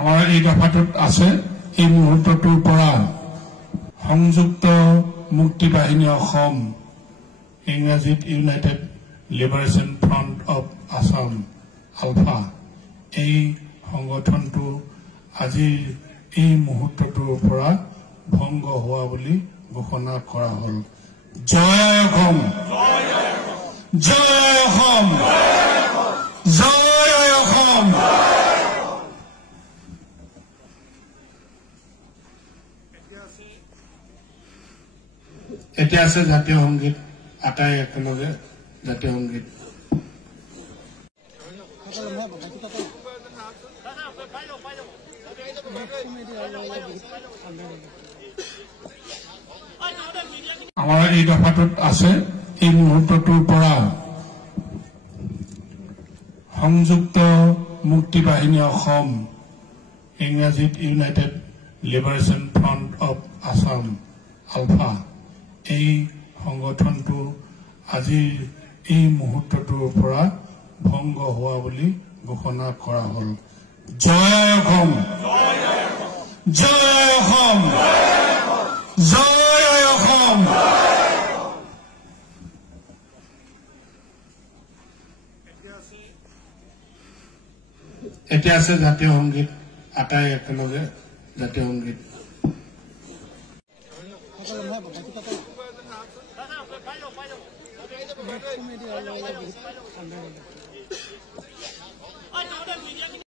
আমাৰ এই দফাটোত আছে এই মুহূৰ্তটোৰ পৰা সংযুক্ত মুক্তি বাহিনী অসম ইংৰাজীত United Liberation Front of Asom ULFA এই সংগঠনটো আজিৰ এই মুহূৰ্তটোৰ পৰা ভংগ হোৱা বুলি ঘোষণা কৰা হ'ল। জয় অসম, জয় অসম, জয় অসম। এতিয়া আছে জাতীয় সংগীত, আটাই একেলগে জাতীয় সংগীত। আমাৰ এই দফাটোত আছে এই মুহূৰ্তটোৰ পৰা সংযুক্ত মুক্তি বাহিনী অসম ইংৰাজীত United Liberation Front of Asom ULFA এই সংগঠনটো আজিৰ এই মুহূৰ্তটোৰ পৰা ভংগ হোৱা বুলি ঘোষণা কৰা হ'ল। জয় অসম, জয় অসম, জয় অসম। এতিয়া আছে জাতীয় সংগীত, আটাই একেলগে জাতীয় সংগীত।